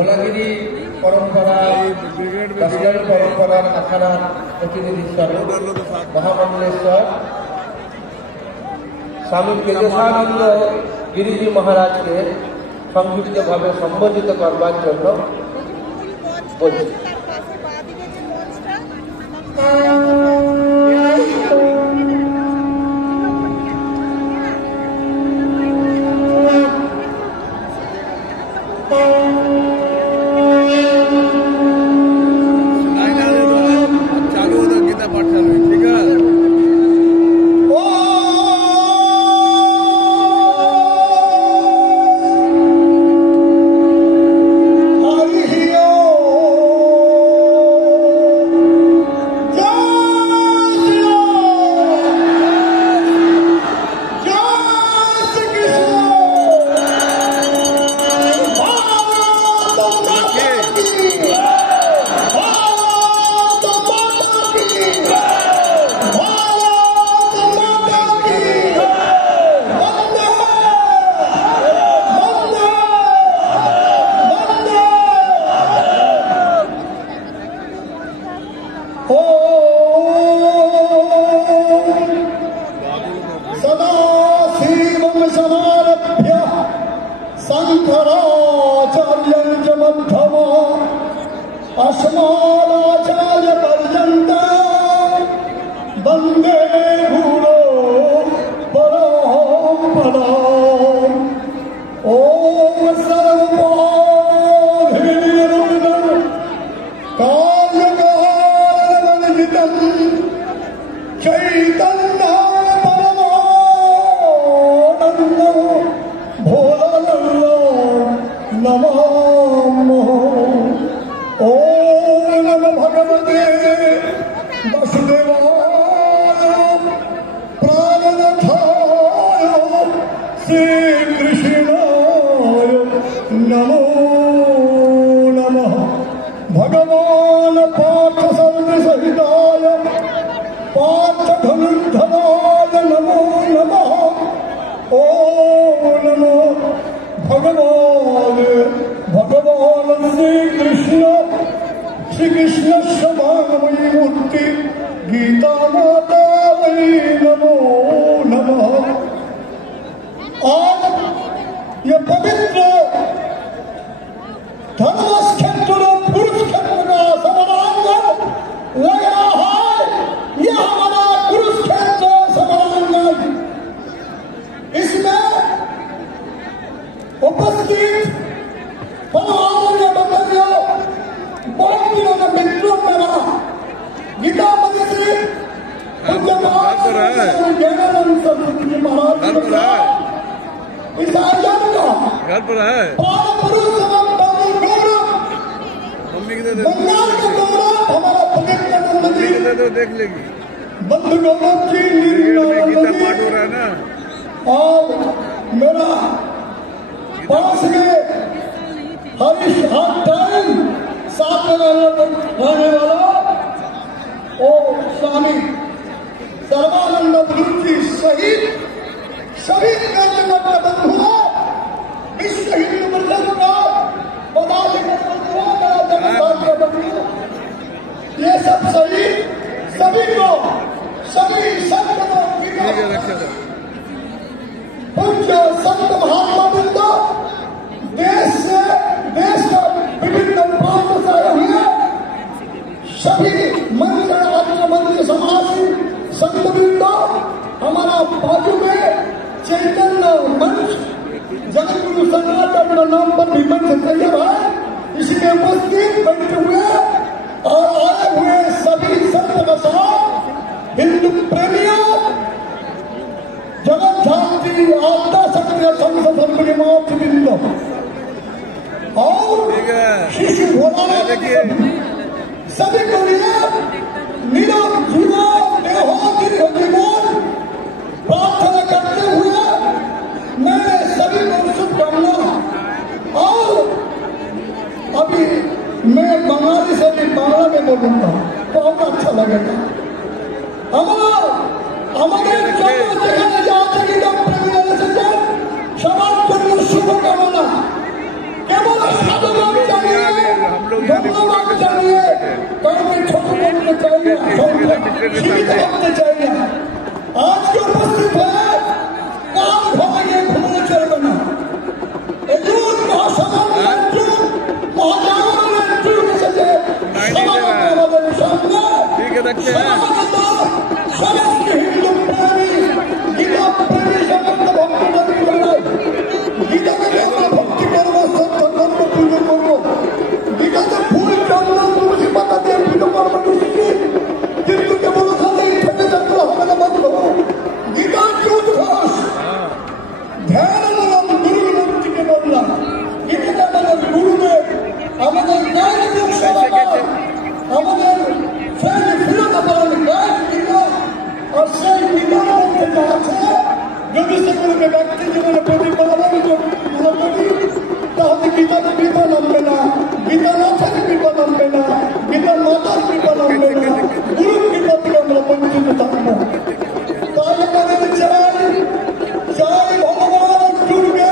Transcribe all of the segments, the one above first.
ভোলাগিরি পরম্পরা দাসগাড়ি পরম্পরার আখাড়ার প্রতিনিধি স্বরূপ মহামন্ডলেশ্বর স্বামী কেশানন্দ গিরিজি মহারাজকে সংক্ষিপ্তভাবে সম্বোধিত করবার জন্য বলছি। अस्मदाचार्य पर्यंत वंदे गुरो परंपरा। ओम सर्वपाधिरुदं कालकालवर्जितं चैतन्य परमानंद भोलानंद नमः। ओम नमो भगवते वासुदेवाय प्राणनाथाय श्री कृष्णाय नमो नमः। भगवान पार्थ सर्वसहिताय पार्थ धनुर्धराय नमो नमः। ओम नमो भगवान श्री कृष्ण समानमयी मूर्ति गीता माता वै नमो नमः। आज ये पवित्र धर्मक्षेत्र और कुरुक्षेत्र का समरांगण लग रहा है। यह हमारा कुरुक्षेत्र समरांगण, इसमें उपस्थित परमाणु बंधुओं बहुत दिनों में मित्रों मेरा गीता मंदिर से महाराज इस आयोजन का घर पर है बंगाल का गौरव हमारा पवित्र मंदिर देख लेगी बंधु गौरव की गीता पाठ हो रहा है ना। और मेरा पास में हरीश हाथ टाइम साथ में रहने वाला ओ स्वामी सर्वानंद गुरु जी सहित सभी कर्मठ बंधुओं, विश्व हिंदू परिषद का बंधुओं, ये सब सहित सभी को सभी संतों पूज्य संत महात्मा वृंदों, देश का विभिन्न प्रांत से आए हुए सभी मंच मंच समाज संत वृंदों, हमारा बाजू में चैतन्य मंच जगत गुरु संगठन नाम पर भी मंच तैयार है। इसमें उपस्थित बैठे हुए और आए हुए सभी संत के साथ हिंदू प्रेमियों, जगत शांति आपदा शक्ति संत मातृ बिंदु और शिशु भोलानाथ सभी को लिए निरव जीवन देहो दीर्घ जीवन प्रार्थना करते हुए मैं सभी को शुभकामना। और अभी मैं बंगाली से भी बांग्ला में बोलूंगा तो हमको अच्छा लगेगा। हमारे যেখানে যা আছে গীতা প্রেমীরা এসেছেন সবার জন্য শুভকামনা। কেবল সাধুবাদ জানিয়ে সীমিত করতে চাই না। আজকে উপস্থিত হয়ে কাল ঘরে গিয়ে ঘুমানো চলবে না। একজন মহাসমাজের যুগ, মহাজাগরণের যুগ এসেছে আমাদের সামনে। সমাজত সমস্ত হিন্দু প্রেমী, গীতা প্রেমী সমস্ত ভক্তরা গীতাকে আমরা ভক্তি করবো, শ্রদ্ধা করবো, পুজো করবো। গীতাতে ফুল চন্দন তুলসী পাতা দিয়ে পুজো করবো নিশ্চিত, কিন্তু কেবল ওখানেই থেকে যাত্রা হবে না বন্ধু। গীতার কি উদ্ঘোষ? ধ্যান গুরুর মূর্তিকে বললাম। গীতাটা আমাদের গুরুদেব, আমাদের জ্ঞান যুগ সভাপতি, আমাদের সেই ফিরোজাবাদ জ্ঞান গীতা। আর সেই গীতার মধ্যে যা আছে, যদি সেগুলোকে ব্যক্তি জীবনে প্রতিপালন মনে করি, তাহলে গীতাতে কৃপা নামবে না, গীতা না থাকে কৃপা নামবে না, গীতার মাতার কৃপা নামবে না, গুরুর কৃপা থেকে আমরা বঞ্চিত থাকবো। তাই আমাদের চাই ভগবান অর্জুনকে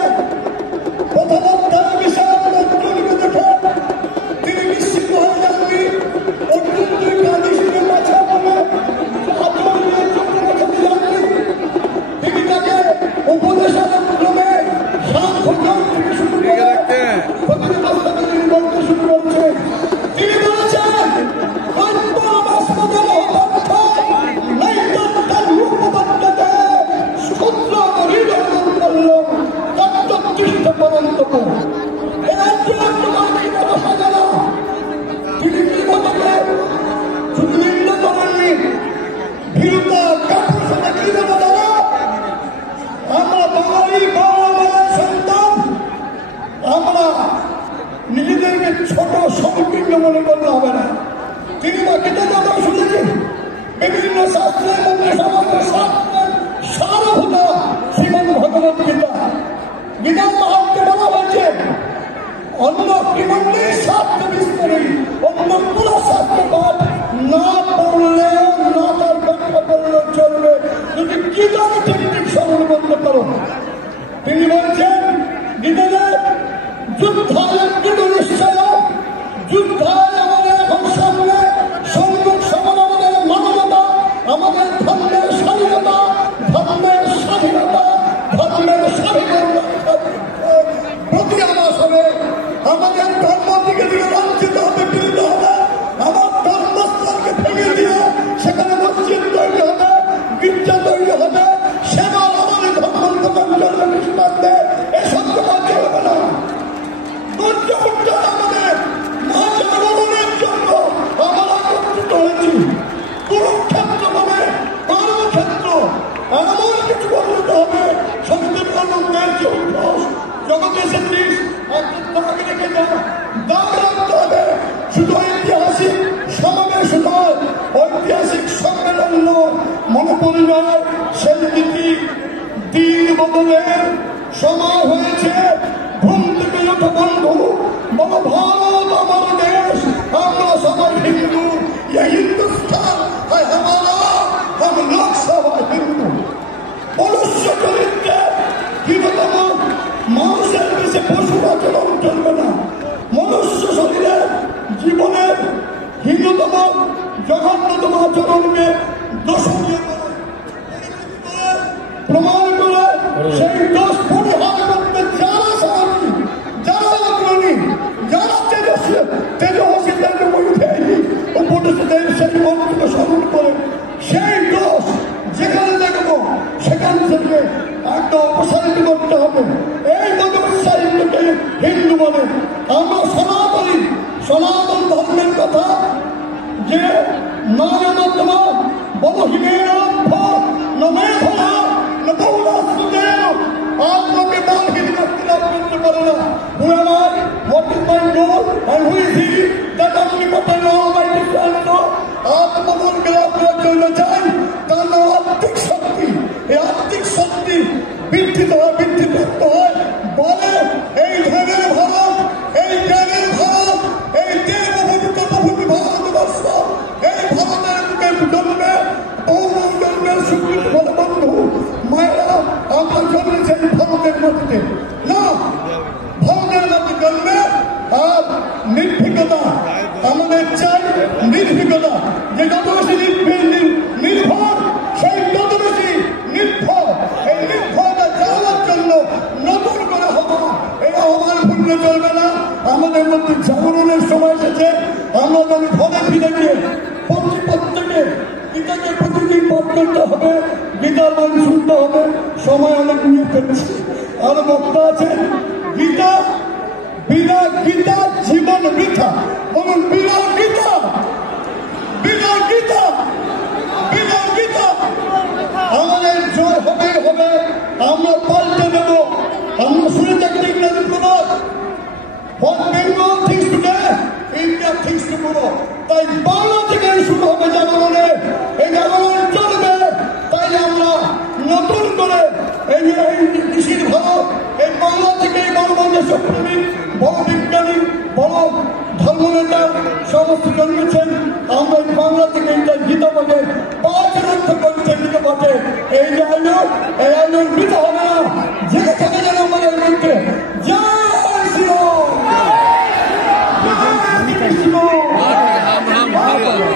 প্রথম অধ্যায় বিশাল অর্জুনকে দেখে তিনি নিশ্চিত হয়ে যাননি। অর্জুন তুই কাঁদিসকে মাছা বলে আচরণের জন্য বোঝাতে যাননি। তিনি তাকে উপদেশের ক্রমে সাংখ্যযোগ থেকে শুরু করে প্রতিটি বাস্তবে তিনি বলতে শুরু করছেন। তিনি বলেছেন তিনি কি বলেন? শুধু নিন্দা করেননি, ভীরুতা কাপুর সাথে কি বলে দাদা, আমরা বাঙালি বাংলা সন্তান, আমরা নিজেদেরকে ছোট সংকীর্ণ মনে করলে হবে না। তিনি বা গীতাতে আমরা শুনেছি বিভিন্ন শাস্ত্রের মধ্যে সমস্ত শাস্ত্রের সারভূত শ্রীমন্ ভগবত গীতা। গীতার মাহাত্ম্যে বলা হয়েছে অন্য কিমন্ডে শাস্ত্র বিস্তারে অন্য কোন শাস্ত্র পাঠ না পড়লেও, না তার ব্যাখ্যা করলেও চলবে, যদি গীতাকে ঠিক স্মরণ করতে পারো। তিনি বলছেন গীতাতে যুদ্ধায় কৃত নিশ্চয়, যুদ্ধায় আমাদের এখন সামনে সম্মুখ সমান আমাদের মানবতা, আমাদের ধর্মের স্বাধীনতা, ধর্মের স্বাধীনতা, ধর্মের স্বাধীনতা প্রতি আবাস হবে। আমাদের ধর্ম দিকে দিকে লাঞ্ছিত হবে, বিরুদ্ধ হবে। আমার ধর্মস্থলকে ভেঙে দিয়ে সেখানে মসজিদ তৈরি হবে, গির্জা তৈরি হবে, সেবা আমাদের ধর্মান্তকরণ চলবে, নিষ্পাতে এসব তোমার চলবে না। দুর্য উঠতে আমাদের মহাজাগরণের জন্য আমরা একত্রিত হয়েছি। কুরুক্ষেত্র মানে কর্মক্ষেত্র, এমন কিছু বলতে হবে সত্যের আনন্দের যে উল্লাস জগতে এসেছিস, তোমাকে রেখে যা দাম রাখতে হবে। শুধু ঐতিহাসিক সমাবেশ নয়, ঐতিহাসিক সম্মেলন নয়, মনে পড়ে যায় সেই দিন বদলের সময় হয়েছে। ঘুম থেকে ওঠো বন্ধু, বলো ভারত আমার দেশ, আমরা সবাই হিন্দু, হিন্দুস্তান हम लोग সবাই হিন্দু। মনুষ্য চরিত্রে হীনতম মানুষের বেশি পশুর আচরণ চলবে না। মনুষ্য শরীরের জীবনের হীনতম জঘন্যতম আচরণকে দোষ প্রমাণ করে সেই দোষ পরিহার করতে যারা সামগ্রী, যারা অগ্রণী, যারা তেজস্বী উপদেশদের সেই মন্ত্রকে স্মরণ করে সেই দোষ যেখানে দেখবো সেখান থেকে একটা অপসারিত করতে হবে। এই সাহিত্যকে হিন্দু বলে। আমরা সনাতন ধর্মের কথা যে নারমাত্মা বলহীনের অর্থ নমে ধরা নবৌরাস্তুদের আত্মকে বালহীন ব্যক্তি লাভ করতে পারে না। Who am I? What is my role? And who is he? That omnipotent almighty Father. আত্মবলকে লাভ করার জন্য চাই, তার নাম আত্মিক শক্তি। এই আত্মিক শক্তি বৃদ্ধিপ্রাপ্ত হয় বলে এই ধর্মের ভারত, এই জ্ঞানের ভারত, এই দেবভূমি ভারতবর্ষ, এই ভারতের বুকের জন্মে বহু জন্মের স্বীকৃতি বলে বন্ধু মায়েরা আমরা জন্মেছেন ভারতের মাটিতে না, ভারতের মাটি জন্মে। আর নির্ভীকতা আমাদের চাই, নির্ভীকতা যে যত বেশি ভুলে চলবে না। আমাদের মধ্যে জাগরণের সময় এসেছে। আমরা যেন ঘরে ফিরে গিয়ে প্রত্যেকে গীতাকে প্রতিদিন পাঠ করতে হবে, গীতার মান শুনতে হবে। সময় অনেক নিয়ে ফেলছে, আরো বক্তা আছে। গীতা, বিনা গীতা জীবন বৃথা। বলুন বিনা গীতা, বিনা গীতা, বিনা গীতা। আমাদের জয় হবে হবে, আমরা পাল্টে দেব। আমরা শুনে থাকি ইংরেজি প্রবাদ, What Bengal thinks today, India thinks tomorrow. তাই বাংলা থেকে শুরু হবে জাগরণে, এই জাগরণ চলবে। তাই আমরা নতুন করে এই যে কৃষির ভারত, এই বাংলা থেকে গণমান্য প্রেমিক, বড় বিজ্ঞানী, বড় ধর্মনেতা সমস্ত জন্মেছেন। আমরা এই বাংলা থেকে এই গীতা পাঠে 5 লক্ষ করছে গীতা পাঠে। এই যে আয়োজন, এই আয়োজন গীতা হবে না, যে থেকে যেন আমাদের মধ্যে জয় শ্রীরাম।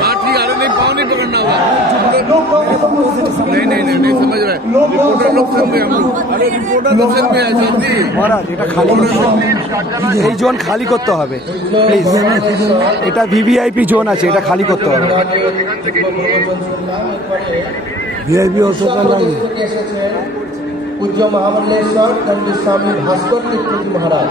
लाठी अरे नहीं पाँव नहीं पकड़ना हुआ। नहीं समझ रहे। रिपोर्टर लोग संग में हम लोग, अरे रिपोर्टर लोग संग में है सर जी। মহারাজ এটা খালি এই জোন খালি করতে হবে প্লিজ। এটা ভিভিআইপি জোন আছে, এটা খালি করতে হবে। ভিআইপি অশোকা লাগে पूज्य महामंडलेश्वर दंडी स्वामी भास्कर तीर्थ जी महाराज